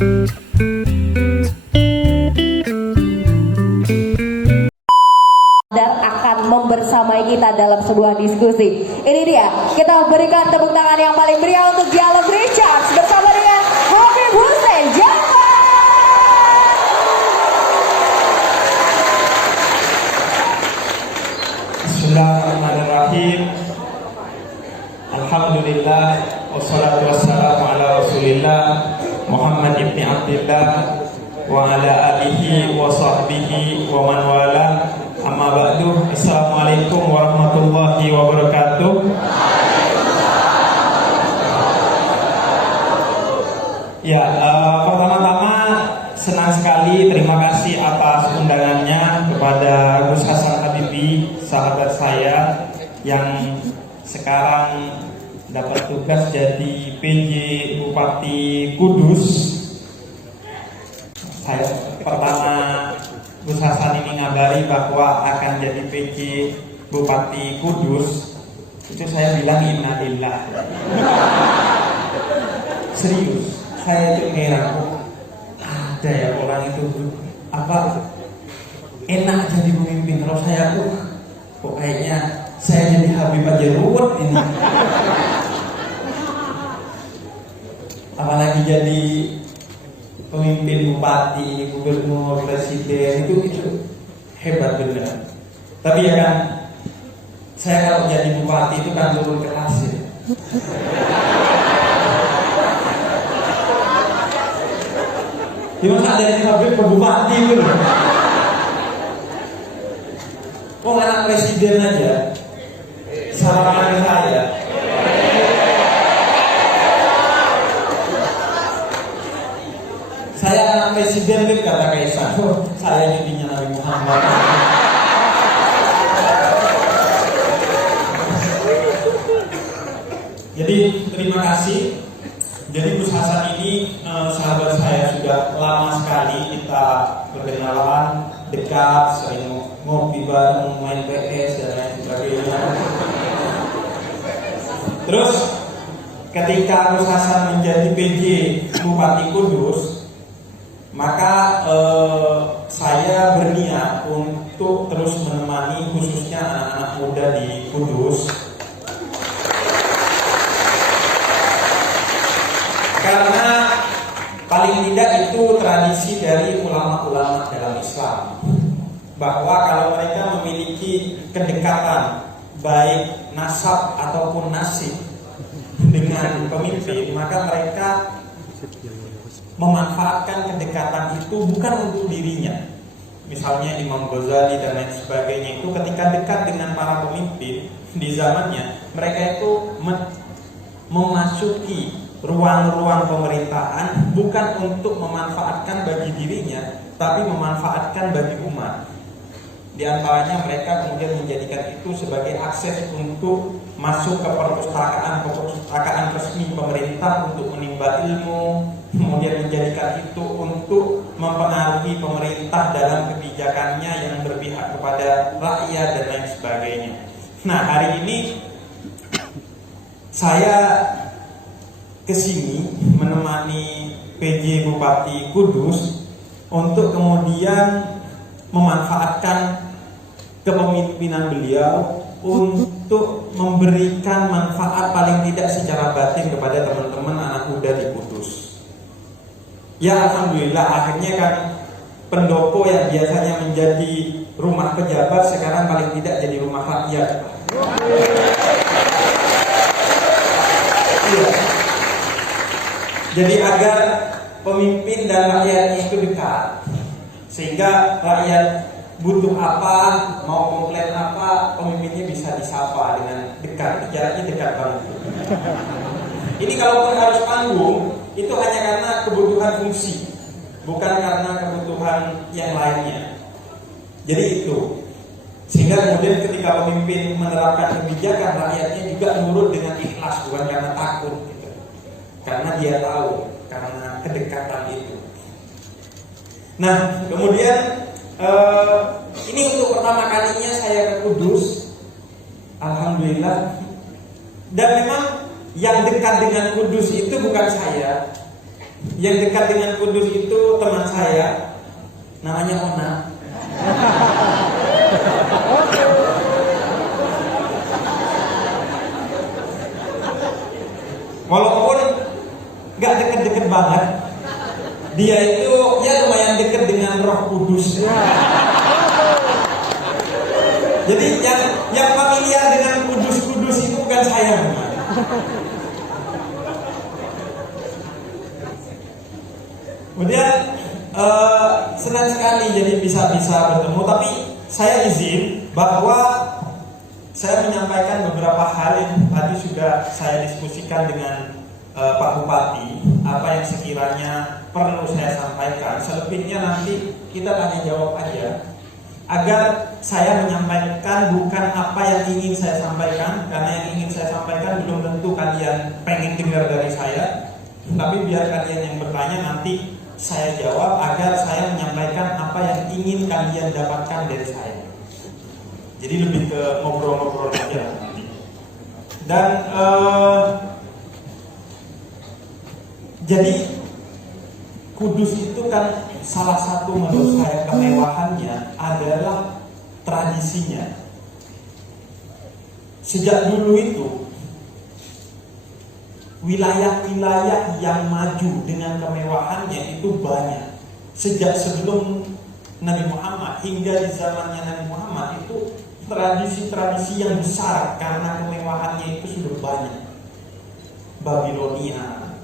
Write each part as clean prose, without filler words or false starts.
dan akan membersamai kita dalam sebuah diskusi. Ini dia, kita berikan tepuk tangan yang paling meriah untuk Dialog Recharge bersama dengan Habib Hussein Jafar. Bismillahirrahmanirrahim. Alhamdulillah wassalatu wassalamu ala Rasulillah Muhammad ibn Abdillah wa ala alihi wa sahbihi wa man wala. Amma ba'du. Assalamualaikum warahmatullahi wabarakatuh. Ya, pertama-tama senang sekali, terima kasih atas undangannya kepada Gus Hasan Habibie, sahabat saya yang sekarang dapat tugas jadi PJ Bupati Kudus. Saya pertama Gus Hasan ini ngabari bahwa akan jadi PJ Bupati Kudus, itu saya bilang innalillah. Serius, saya itu heran, ada ya orang itu apa enak jadi pemimpin. Kalau saya kok kayaknya saya jadi Habib aja ruwet ini. Apalagi jadi pemimpin bupati, gubernur, presiden, itu hebat benar. Tapi ya kan, saya kalau jadi bupati itu kan turun kelas ya. Gimana dari Habib ke bupati itu? Kok anak presiden aja salaman saya. Saya anak presiden kan kata Kaisar, saya jadinya Nabi Muhammad. Jadi terima kasih. Jadi Gus Hasan ini sahabat saya, sudah lama sekali kita berkenalan, dekat, sering ngopi bareng, main PS dan lain sebagainya. Terus ketika Gus Hasan menjadi PJ Bupati Kudus, maka saya berniat untuk terus menemani khususnya anak-anak muda di Kudus, karena paling tidak itu tradisi dari ulama-ulama dalam Islam, bahwa kalau mereka memiliki kedekatan baik nasab ataupun nasib dengan pemimpin, maka mereka memanfaatkan kedekatan itu bukan untuk dirinya. Misalnya Imam Ghazali dan lain sebagainya itu ketika dekat dengan para pemimpin di zamannya, mereka itu memasuki ruang-ruang pemerintahan bukan untuk memanfaatkan bagi dirinya, tapi memanfaatkan bagi umat. Di antaranya mereka kemudian menjadikan itu sebagai akses untuk masuk ke perpustakaan resmi pemerintah untuk menimba ilmu, kemudian menjadikan itu untuk mempengaruhi pemerintah dalam kebijakannya yang berpihak kepada rakyat dan lain sebagainya. Nah, hari ini saya kesini menemani PJ Bupati Kudus untuk kemudian memanfaatkan kepemimpinan beliau untuk memberikan manfaat paling tidak secara batin kepada teman-teman anak muda di Kudus. Ya alhamdulillah, akhirnya kan pendopo yang biasanya menjadi rumah pejabat sekarang paling tidak jadi rumah rakyat. Iya. Jadi agar pemimpin dan rakyat itu dekat, sehingga rakyat butuh apa, mau komplain apa, pemimpinnya bisa disapa dengan dekat, jaraknya dekat banget. Ini kalaupun harus panggung, itu hanya karena kebutuhan fungsi, bukan karena kebutuhan yang lainnya. Jadi itu, sehingga kemudian ketika pemimpin menerapkan kebijakan, rakyatnya juga nurut dengan ikhlas, bukan karena takut. Karena dia tahu, karena kedekatan itu. Nah, kemudian ini untuk pertama kalinya saya ke Kudus, alhamdulillah. Dan memang yang dekat dengan Kudus itu bukan saya, Yang dekat dengan Kudus itu teman saya, namanya Ona. Walaupun gak deket-deket banget, dia itu ya lumayan deket dengan Roh Kudus. Jadi yang familiar dengan Kudus-Kudus itu bukan saya. Kemudian senang sekali jadi bisa bertemu. Tapi saya izin bahwa saya menyampaikan beberapa hal yang tadi sudah saya diskusikan dengan Pak Bupati, apa yang sekiranya perlu saya sampaikan. Selebihnya nanti kita tanya jawab aja, agar saya menyampaikan bukan apa yang ingin saya sampaikan, karena yang ingin saya sampaikan belum tentu kalian pengen dengar dari saya. Tapi biar kalian yang bertanya, nanti saya jawab agar saya menyampaikan apa yang ingin kalian dapatkan dari saya. Jadi lebih ke ngobrol-ngobrol aja nanti. Dan jadi Kudus itu kan salah satu menurut saya kemewahannya adalah tradisinya. Sejak dulu itu wilayah-wilayah yang maju dengan kemewahannya itu banyak. Sejak sebelum Nabi Muhammad hingga di zamannya Nabi Muhammad itu tradisi-tradisi yang besar karena kemewahannya itu sudah banyak. Babilonia,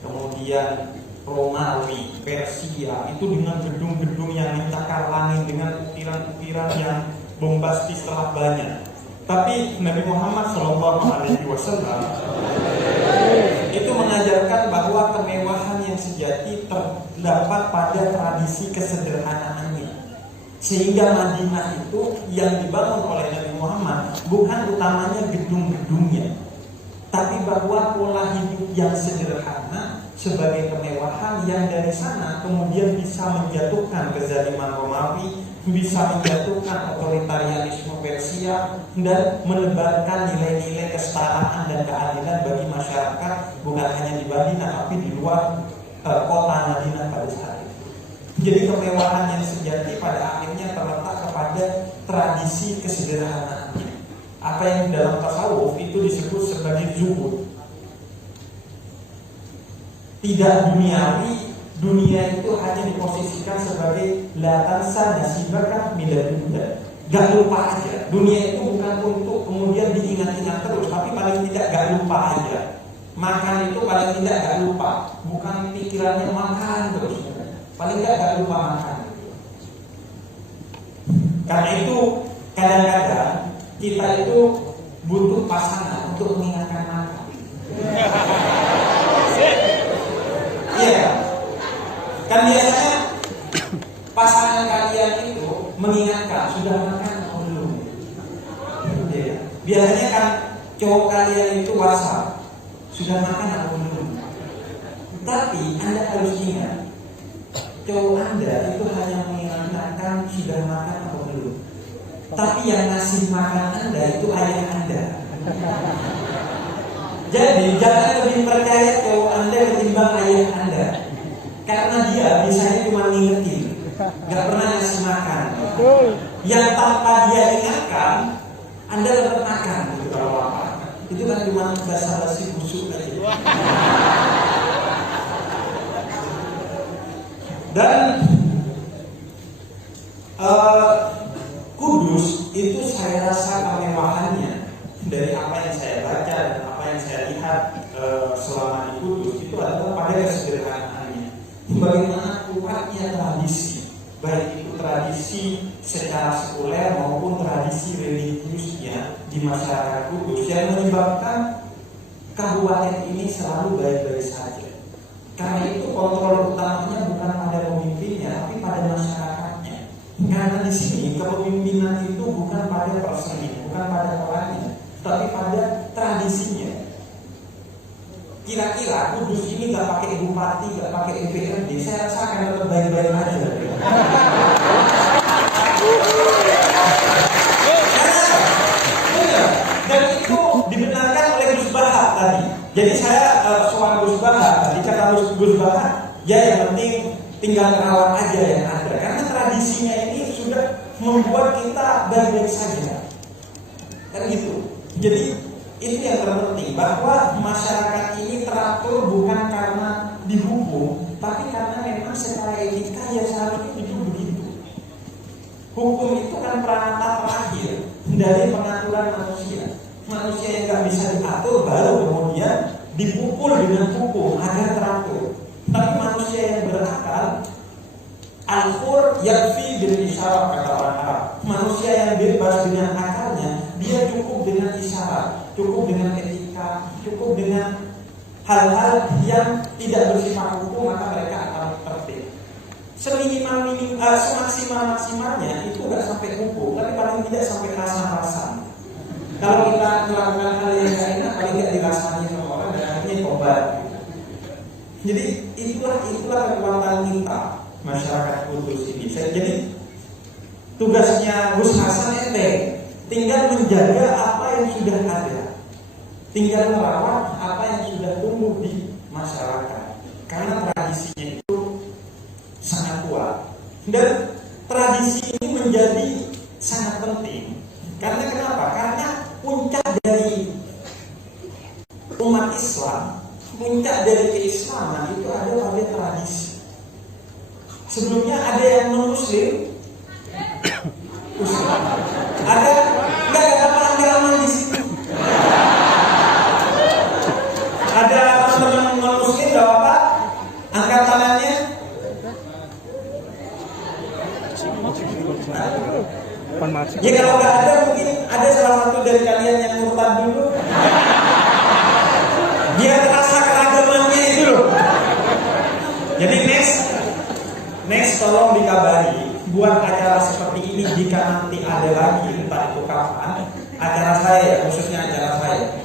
kemudian Romawi, Persia itu dengan gedung-gedung yang mencakar langit dengan ukiran-ukiran yang bombastis telah banyak. Tapi Nabi Muhammad SAW itu mengajarkan bahwa kemewahan yang sejati terdapat pada tradisi kesederhanaannya. Sehingga Madinah itu yang dibangun oleh Nabi Muhammad bukan utamanya gedung-gedungnya, tapi bahwa pola hidup yang sederhana sebagai kemewahan yang dari sana kemudian bisa menjatuhkan kezaliman Romawi, bisa menjatuhkan otoritarianisme Persia, dan menebarkan nilai-nilai kesetaraan dan keadilan bagi masyarakat bukan hanya di Madinah tapi di luar kota Madinah pada saat itu. Jadi kemewahan yang sejati pada akhirnya terletak kepada tradisi kesederhanaan. Apa yang dalam tasawuf itu disebut sebagai zuhud. Tidak duniawi, dunia itu hanya diposisikan sebagai latansa nasibakah miladunda. Gak lupa aja. Dunia itu bukan untuk kemudian diingat-ingat terus, tapi paling tidak gak lupa aja. Makan itu paling tidak gak lupa, bukan pikirannya makan terus. Paling gak lupa makan. Karena itu kadang-kadang kita itu butuh pasangan untuk mengingatkan makan. Iya, kan biasanya pasangan kalian itu mengingatkan sudah makan atau belum. Iya. Biasanya kan cowok kalian itu WhatsApp sudah makan atau belum. Tapi Anda harus ingat, cowok Anda itu hanya mengingatkan sudah makan atau belum. Tapi yang ngasih makan Anda itu ayah Anda. Jadi jangan lebih percaya cowok Anda ketimbang ayah Anda, karena dia biasanya cuma ngingetin, gak pernah ngasih makan. Yang tanpa dia ingatkan, Anda dapat makan gitu kalau lapar. Itu kan cuma basa-basi busuk aja. Dan Kudus itu saya rasa kemewahannya dari apa yang saya baca dan apa yang saya lihat selama di Kudus itu adalah pada kesederhanaannya. Bagaimana kuatnya tradisi, baik itu tradisi secara sekuler maupun tradisi religiusnya di masyarakat Kudus, yang menyebabkan kabupaten ini selalu baik-baik saja. Karena itu kontrol utamanya bukan pada pemimpinnya, tapi pada masyarakatnya. Karena di sini kepemimpinan itu bukan pada personnya, bukan pada orangnya, tapi pada tradisinya. Kira-kira Kudus ini gak pakai bupati, gak pakai DPRD, saya rasa akan tetap baik-baik aja. Dan itu dibenarkan oleh Gus Bahar tadi. Jadi saya soal Gus Bahar tadi kata Gus Gus Bahar, ya yang penting tinggal merawat aja yang ada. Karena tradisinya ini sudah membuat kita baik-baik saja. Kan gitu. Jadi itu yang terpenting, bahwa masyarakat ini teratur bukan karena dihukum, tapi karena memang secara etika ya seharusnya itu begitu. Hukum itu kan perangkat terakhir dari pengaturan manusia. Manusia yang nggak bisa diatur baru kemudian dipukul dengan hukum agar teratur. Tapi manusia yang berakal, al-hur yakfi bil isyarat, kata orang Arab. Manusia yang bebas dengan akalnya, dia cukup dengan isyarat, cukup dengan etika, cukup dengan hal-hal yang tidak bersifat hukum, maka mereka akan tertib. Semaksimal-maksimalnya itu nggak sampai hukum, tapi paling tidak sampai rasa-rasa. Kalau kita melakukan hal yang nggak enak, paling tidak dirasanya sama orang dan akhirnya tobat. Jadi itulah kekuatan kita masyarakat Kudus ini. Jadi tugasnya Gus Hasan enteng, tinggal menjaga apa yang sudah ada, tinggal merawat apa yang sudah tumbuh di masyarakat. Karena tradisinya itu sangat kuat dan tradisi ini menjadi sangat penting. Karena kenapa? Karena puncak dari umat Islam, puncak dari keislaman itu ada pada tradisi. Sebelumnya ada yang non-muslim, ada aman di sini. Ada teman-teman non-muslim, gak apa-apa, angkat tangannya. Ya kalau nggak ada, mungkin ada salah satu dari kalian yang murtad dulu. Biar rasa keragamannya itu loh. Jadi next tolong dikabari buat acara seperti ini jika nanti ada lagi, entah itu kapan. Acara saya, khususnya acara saya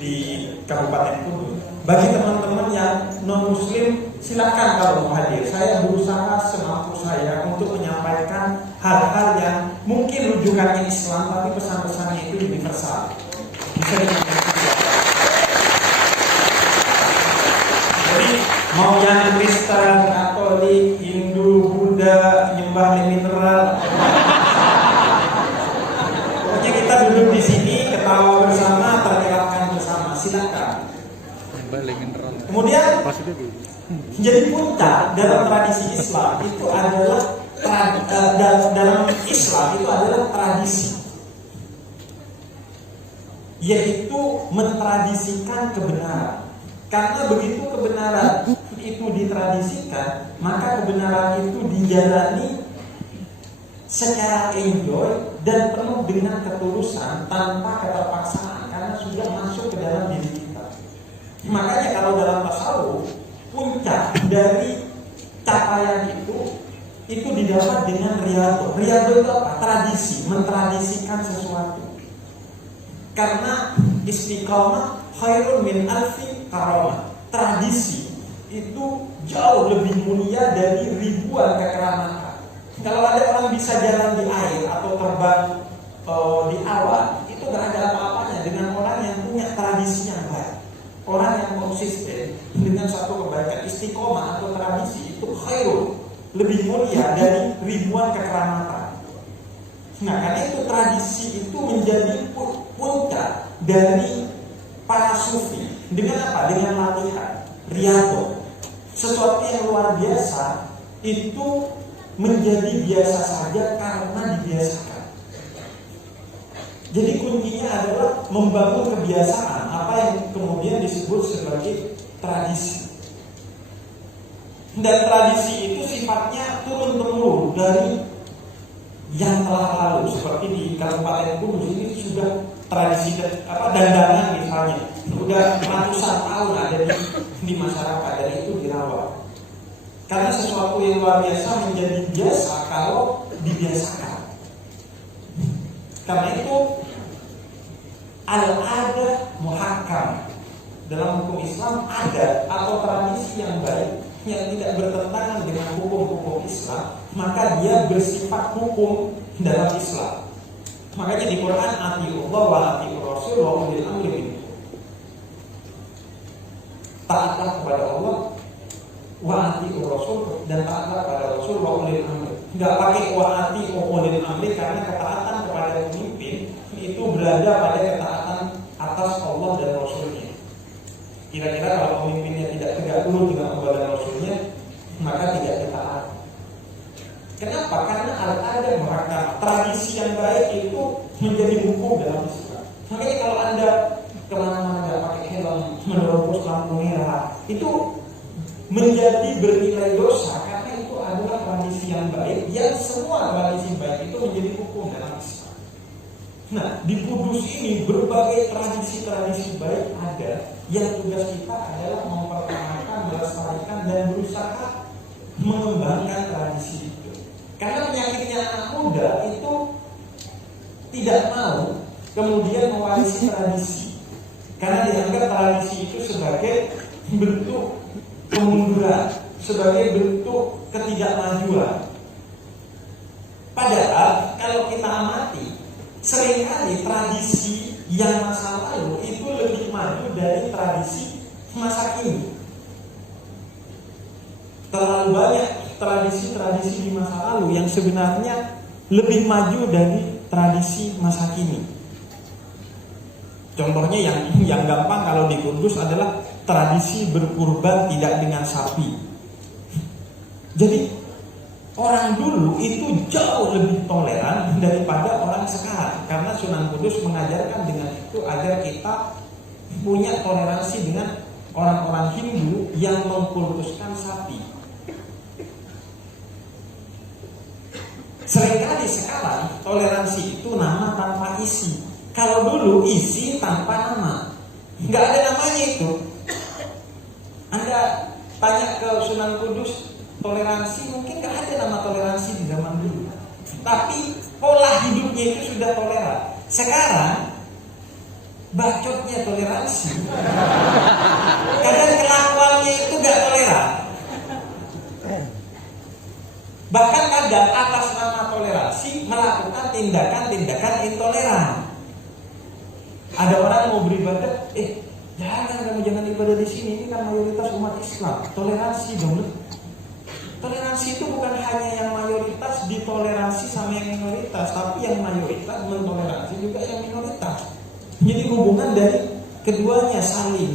di Kabupaten Kudus. Bagi teman-teman yang non muslim, silakan kalau mau hadir. Saya berusaha semampu saya untuk menyampaikan hal-hal yang mungkin rujukannya Islam, tapi pesan-pesannya itu universal. Bisa dimengerti. Jadi mau yang Kristen, Katolik, Hindu, Buddha, nyembah mineral, pokoknya kita duduk di sini, ketawa bersama, terkelakkan bersama. Silakan. Kemudian jadi puncak dalam tradisi Islam itu adalah dalam Islam itu adalah tradisi, yaitu mentradisikan kebenaran. Karena begitu kebenaran itu ditradisikan, maka kebenaran itu dijalani secara enjoy dan penuh dengan ketulusan tanpa keterpaksaan, karena sudah masuk ke dalam diri kita. Makanya kalau dalam tasawuf, puncak dari capaian itu didapat dengan riyadhah. Riyadhah itu apa? Tradisi, mentradisikan sesuatu. Karena istiqamah khairun min alfi karamah. Tradisi itu jauh lebih mulia dari ribuan kekeramatan. Kalau ada orang bisa jalan di air atau terbang di awan, itu gak ada apa-apanya dengan orang yang punya tradisi yang baik. Orang yang konsisten dengan satu kebaikan, istiqomah atau tradisi itu khairun, lebih mulia dari ribuan kekeramatan. Nah, karena itu tradisi itu menjadi puncak dari para sufi. Dengan apa? Dengan latihan riyadhah. Sesuatu yang luar biasa itu menjadi biasa saja karena dibiasakan. Jadi kuncinya adalah membangun kebiasaan, apa yang kemudian disebut sebagai tradisi. Dan tradisi itu sifatnya turun-temurun dari yang telah lalu. Seperti di Kabupaten Kudus ini sudah tradisi dandangan misalnya, sudah ratusan tahun ada di masyarakat dan itu dirawat. Karena sesuatu yang luar biasa menjadi biasa kalau dibiasakan. Karena itu al-adah muhakkam. Dalam hukum Islam ada atau tradisi yang baik yang tidak bertentangan dengan hukum-hukum Islam, maka dia bersifat hukum dalam Islam. Makanya di Quran atiullah wa atiur rasul wa ulil amri minkum. Taatlah kepada Allah wa'ati Rasul dan taatlah pada Rasul wa ulil amri. Nggak pakai wa'ati ulil amri karena ketaatan kepada pemimpin itu berada pada ketaatan atas Allah dan Rasulnya. Kira-kira kalau pemimpinnya tidak tegak lurus dengan Allah dan Rasulnya, maka tidak ditaati. Kenapa? Karena ada maka tradisi yang baik itu menjadi hukum dalam Islam. Makanya kalau Anda kemana-mana nggak pakai helm, menerobos lampu merah, itu menjadi bernilai dosa karena itu adalah tradisi yang baik, yang semua tradisi baik itu menjadi hukum dalam Islam. Nah, di Kudus ini berbagai tradisi-tradisi baik ada, yang tugas kita adalah mempertahankan, melestarikan dan berusaha mengembangkan tradisi itu. Karena penyakitnya anak muda itu tidak mau kemudian mewarisi tradisi, karena dianggap tradisi itu sebagai bentuk kemunduran, sebagai bentuk ketidakmajuan. Padahal kalau kita amati, seringkali tradisi yang masa lalu itu lebih maju dari tradisi masa kini. Terlalu banyak tradisi-tradisi di masa lalu yang sebenarnya lebih maju dari tradisi masa kini. Contohnya yang gampang kalau di Kudus adalah tradisi berkurban tidak dengan sapi. Jadi orang dulu itu jauh lebih toleran daripada orang sekarang, karena Sunan Kudus mengajarkan dengan itu agar kita punya toleransi dengan orang-orang Hindu yang mengkultuskan sapi. Seringkali sekarang toleransi itu nama tanpa isi. Kalau dulu isi tanpa nama, nggak ada namanya itu. Anda tanya ke Sunan Kudus toleransi, mungkin nggak ada nama toleransi di zaman dulu. Tapi pola hidupnya itu sudah toleran. Sekarang bacotnya toleransi, kadang kelakuannya itu nggak toleran. Bahkan kadang atas nama toleransi melakukan tindakan-tindakan intoleran. Ada orang mau beribadah, jangan ibadah di sini, ini kan mayoritas umat Islam. Toleransi dong. Toleransi itu bukan hanya yang mayoritas ditoleransi sama yang minoritas, tapi yang mayoritas mentoleransi juga yang minoritas. Jadi hubungan dari keduanya saling.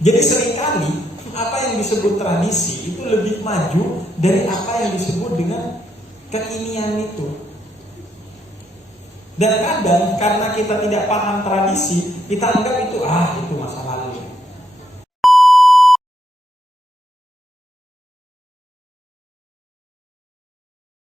Jadi seringkali apa yang disebut tradisi itu lebih maju dari apa yang disebut dengan kekinian itu. Dan kadang karena kita tidak paham tradisi, kita anggap itu